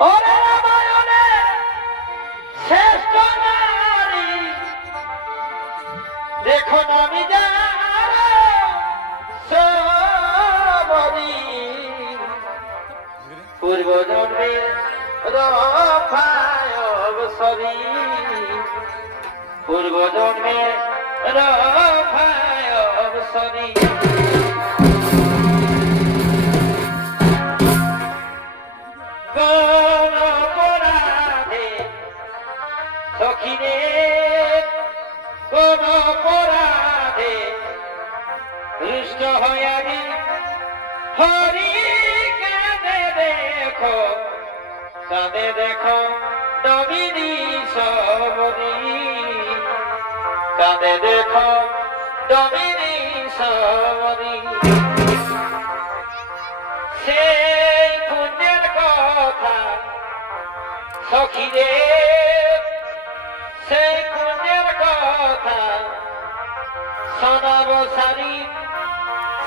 ওরে রামায়ণের শ্রেষ্ঠ নারী দেখো আমি যার সবরি পূর্ব জন্মের রফায় অবসরী পূর্ব জন্মের রফায় অবসরী কোন অপরাধে সখিরে কোন অপরাধে রুষ্ট হয়ারি হরি কাঁদে দেখো ডমিনী সবরি কাঁদে দেখো ডমিনী সবরি সেই পুণ্যের কথা সখিরে সেই পুণ্যের কথা শোনাব সারি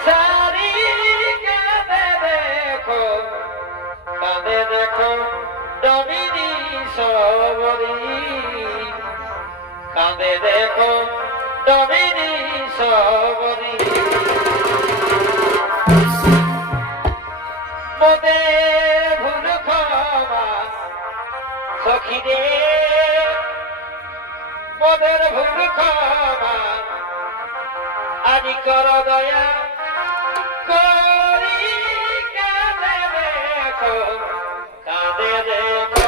সারি কাঁদে দেখো কাঁদে দেখো ডমিনী সবরি কাঁদে দেখো ডমিনী সবরি মোদের ভুল ক্ষমা সখিরে মোদের ভুল ক্ষমা আজি কর দয়া করি কাঁদে দেখো কাঁদে দেখো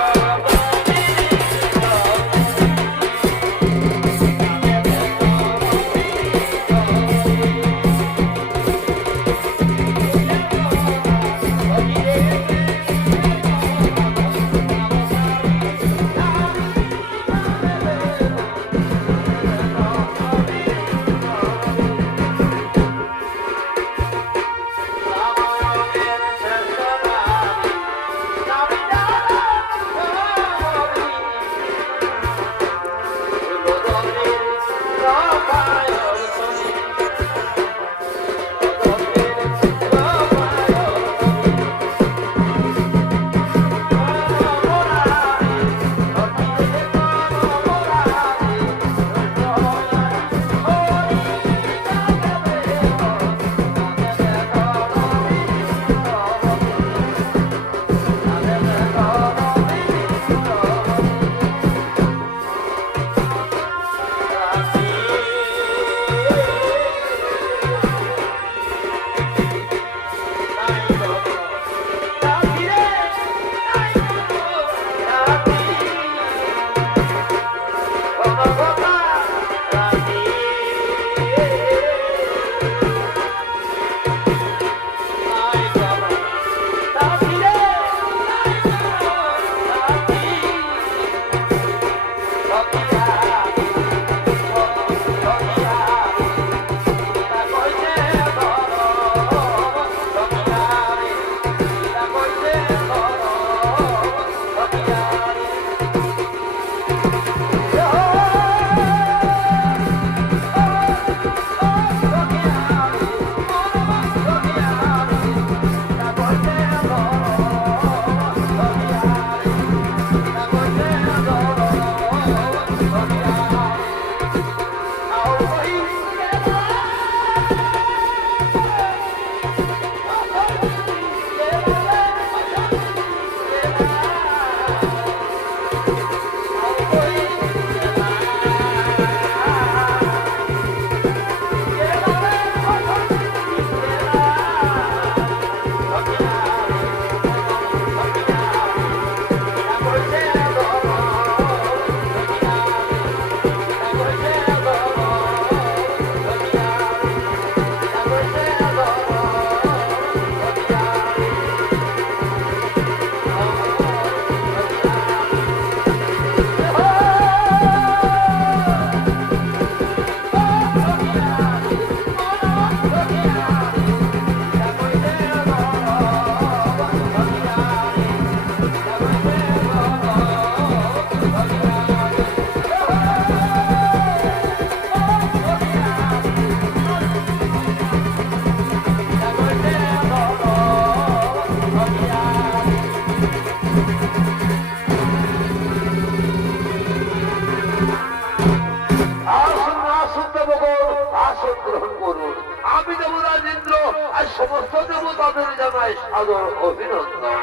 সমস্ত দেবতাদের জানাই সাদর অভিনন্দন।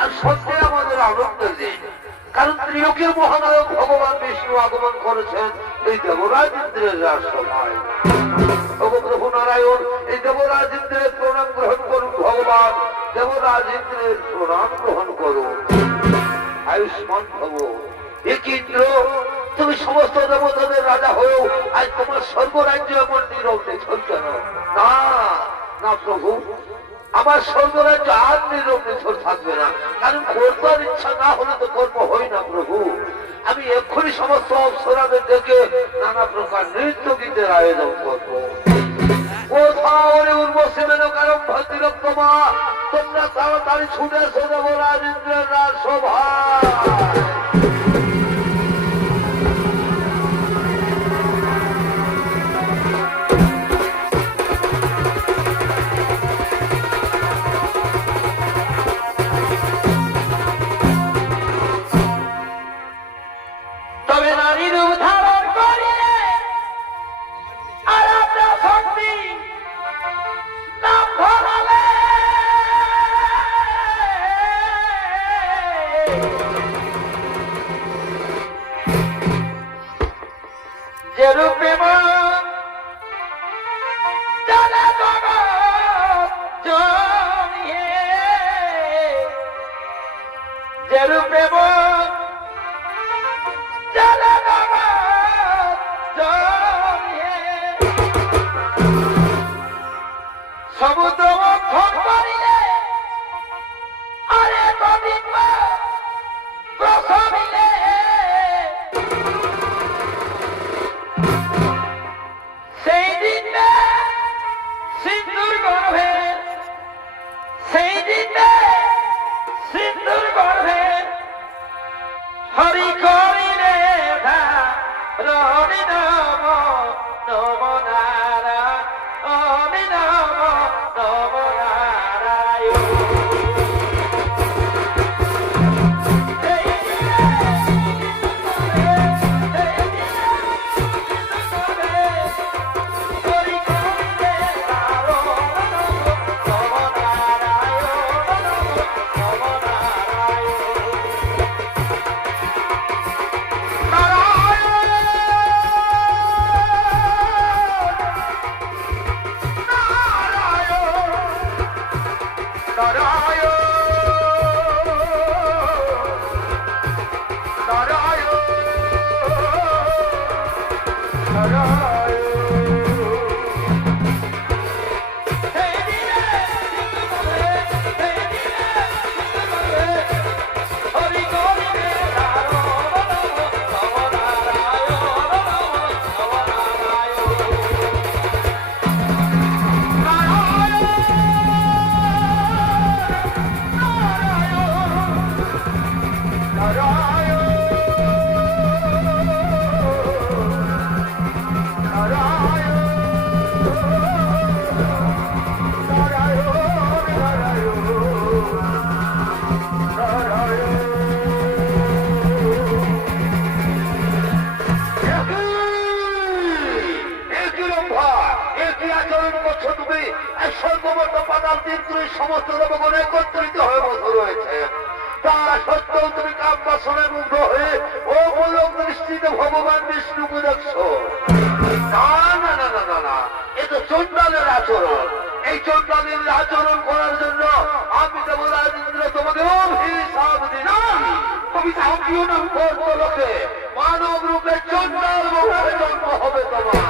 আর সত্যি আমাদের আনন্দের দিন, কারণ ত্রিলোকের মহানায়ক ভগবান বিষ্ণু আগমন করেছেন এই দেবরাজ ইন্দ্রের রাজসভায়। প্রভু নারায়ণ, এই দেবরাজ ইন্দ্রের প্রণাম গ্রহণ করুন। ভগবান দেবরাজ ইন্দ্রের প্রণাম গ্রহণ করুন। আয়ুষ্মান ভব। ইন্দ্র, তুমি সমস্ত দেবতাদের রাজা হয়েও আজ তোমার স্বর্গরাজ্য এমন নীরব নিথর কেন? না না প্রভু, আমার স্বর্গরাজ্য আর নীরব নিথর থাকবে না, কারণ করবার ইচ্ছা না হলে তো কর্ম হয় না প্রভু। আমি এক্ষুনি সমস্ত অপ্সরাদের ডেকে নানা প্রকার নৃত্য গীতের আয়োজন করবো। কোথাও উর্বশী মেনকারম ভদ্রিলোত্তমা, তোমরা তাড়াতাড়ি ছুটে এসে দেবরাজ ইন্দ্রের রাজসভায়। তবে নারীর উদ্ধারণ করিলে আরাধনা শক্তি নাম ধরালে যে রূপে জানা জগৎ জমিয়ে, যে রূপে সমুদ্র মন্থন করিলে আরে কদিন প্রসবিলে, সেই দিন সিন্ধুর গর্ভে, সেই দিন সিন্ধুর গর্ভে হরি করিলে রবি নম নম নারায়ণ নম নম নারায়ণ। সমস্ত দেবগণ একত্রিত হয়ে বসে রয়েছে, তা সত্ত্বেও তুমি কাম বাসনে মুগ্ধ হয়ে ও গোলক দৃষ্টিতে ভগবান বিষ্ণুকে দেখছো? না না না না না না, এ তো চণ্ডালের আচরণ। এই চণ্ডালের আচরণ করার জন্য আমি দেবরাজ ইন্দ্র তোমাকে অভিশাপ দিলাম। কবিতা অঙ্কিও নাম করবো লোকে মানব রূপে চণ্ডাল মুখে জন্ম হবে তোমার।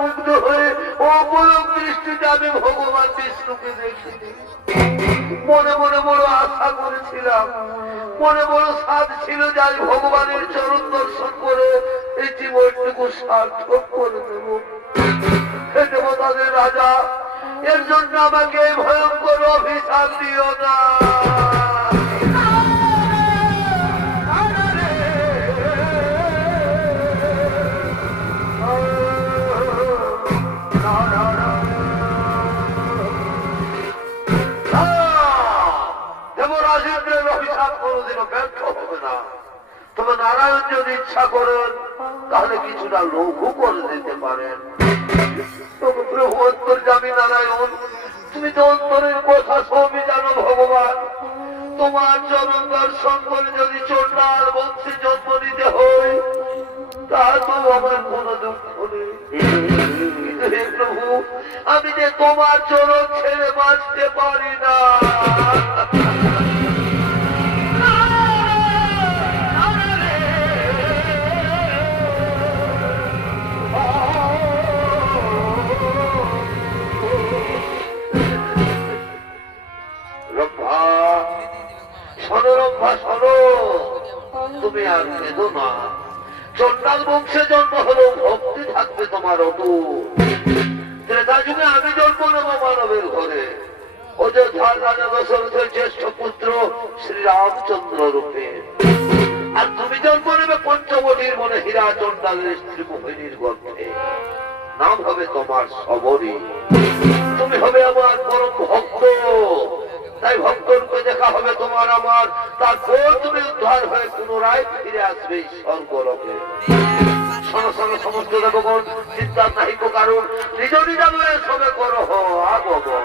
মুগ্ধ হয়ে অপলক দৃষ্টিতে আমি ভগবান বিষ্ণুকে দেখিনি। মনে মনে বড় আশা করেছিলাম, মনে বড় সাধ ছিল যে আজ ভগবানের চরণ দর্শন করে এই জীবনটুকু সার্থক করে দেব। হে দেবতাদের রাজা, এর জন্য আমাকে ভয়ঙ্কর অভিশাপ দিও না। দেবরাজেন্দ্রের অভিশাপ কোনোদিনও ব্যর্থ হবে না। তবে নারায়ণ যদি ইচ্ছা করেন তাহলে কিছুটা লঘু করে দিতে পারেন। তবে প্রভু অন্তর্যামী নারায়ণ, তুমি তো অন্তরের কথা সবই জানো ভগবান। তোমার চরণ দর্শন করে যদি চন্ডাল বংশে জন্ম নিতে হয় তা তো আমার কোনো দুঃখ নেই। কিন্তু হে প্রভু, আমি যে তোমার চরণ ছেড়ে বাঁচতে পারি না। তুমি আর কেঁদো না। চন্ডাল বংশে জন্ম হলেও ভক্তি থাকবে তোমার অটুট। ত্রেতা যুগে আমি জন্ম নেব মানবের ঘরে, অযোধ্যার রাজা দশরথের জ্যেষ্ঠ পুত্র শ্রীরামচন্দ্র রূপে। আর তুমি জন্ম নেবে পঞ্চবটির মনে হীরা চন্ডালের স্ত্রী মোহিনীর গর্ভে। নাম হবে তোমার সবরী। তুমি হবে আমার পরম ভক্ত। তাই ভক্তরূপে দেখা হবে তোমার আমার। তারপর তুমি উদ্ধার হয়ে পুনরায় ফিরে আসবে স্বর্গলোকে। শোনো শোনো সমস্ত দেবগণ, চিন্তার নাহিক কারণ, নিজ নিজ সবে করো আগমন।